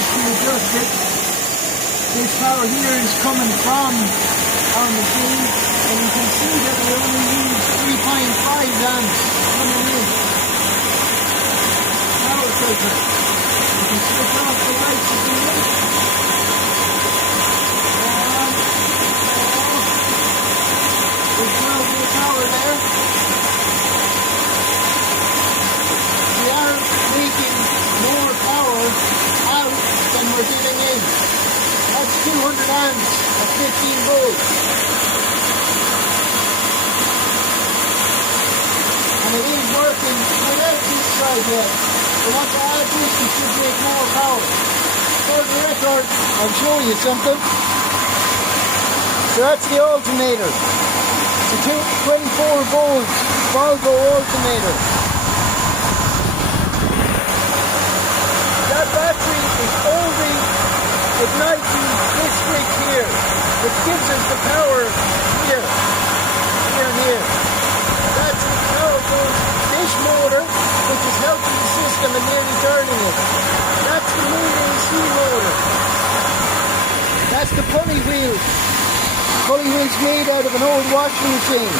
to adjust it. This power here is coming from our machine, and you can see that we only use 3.5 amps coming in. Power filter. You can switch off the lights if you want. There's 12 volt power there. We are making more power out than we're giving in. That's 200 amps at 15 volts. And it is working without this side yet. So once I add this, we should make more power. For the record, I'll show you something. So that's the alternator. It's a 24 volt Volvo alternator. That battery is only igniting this switch here, which gives us the power here and here. That's the power goes to this motor, which is helping the system and nearly turning it. That's the main AC motor. That's the pulley wheel. Pulley wheel's made out of an old washing machine.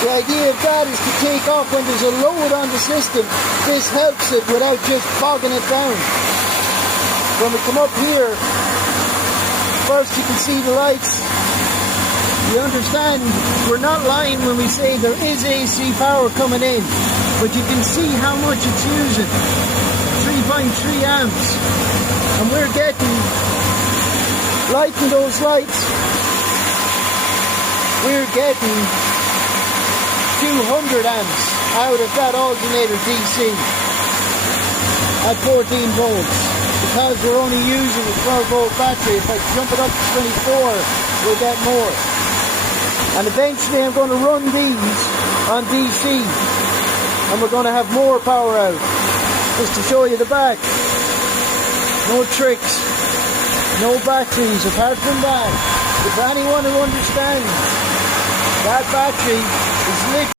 The idea of that is to take off when there's a load on the system. This helps it without just bogging it down. When we come up here, first you can see the lights. You understand, we're not lying when we say there is AC power coming in, but you can see how much it's using. 3.3 amps. And we're getting, lighting those lights, we're getting 200 amps out of that alternator DC at 14 volts. Because we're only using a 12 volt battery, if I jump it up to 24, we'll get more. And eventually I'm going to run these on DC, and we're going to have more power out. Just to show you the back. No tricks, no batteries apart from that. If anyone who understands, that battery is literally